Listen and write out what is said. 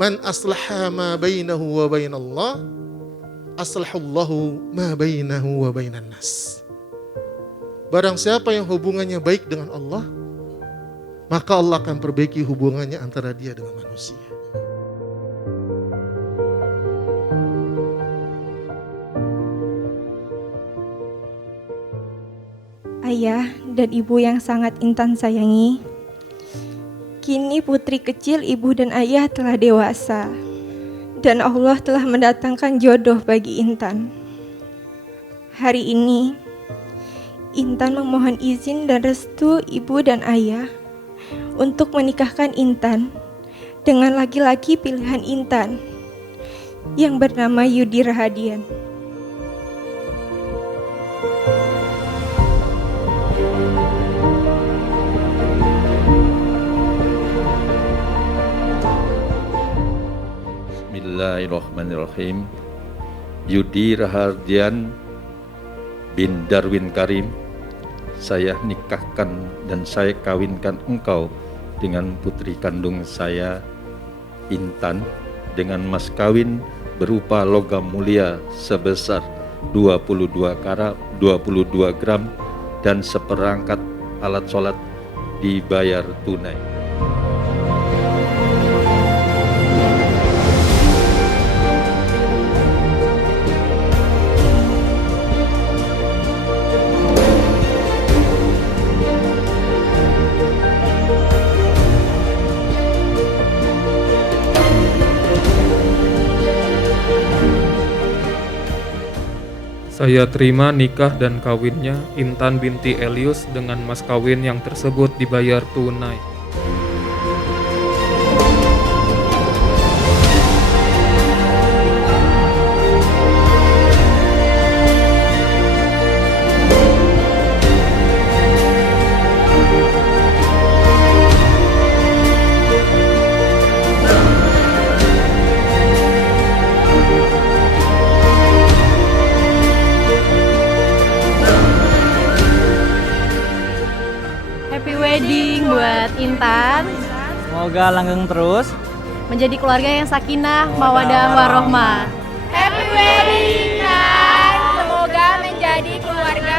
Man aslaha ma bainahu wa bainallah, aslahallahu ma bainahu wa bainan nas. Barang siapa yang hubungannya baik dengan Allah, maka Allah akan perbaiki hubungannya antara dia dengan manusia. Ayah dan ibu yang sangat Intan sayangi, kini putri kecil ibu dan ayah telah dewasa, dan Allah telah mendatangkan jodoh bagi Intan. Hari ini, Intan memohon izin dan restu ibu dan ayah untuk menikahkan Intan dengan laki-laki pilihan Intan yang bernama Yudi Rahadian. Bismillahirrahmanirrahim. Yudi Rahadian bin Darwin Karim, saya nikahkan dan saya kawinkan engkau dengan putri kandung saya Intan dengan mas kawin berupa logam mulia sebesar 22 karat 22 gram dan seperangkat alat sholat dibayar tunai. Saya terima nikah dan kawinnya Intan binti Elius dengan mas kawin yang tersebut dibayar tunai. Happy wedding buat Intan. Semoga langgeng terus. Menjadi keluarga yang sakinah, mawadah, warohmah. Happy wedding, Intan. Semoga menjadi keluarga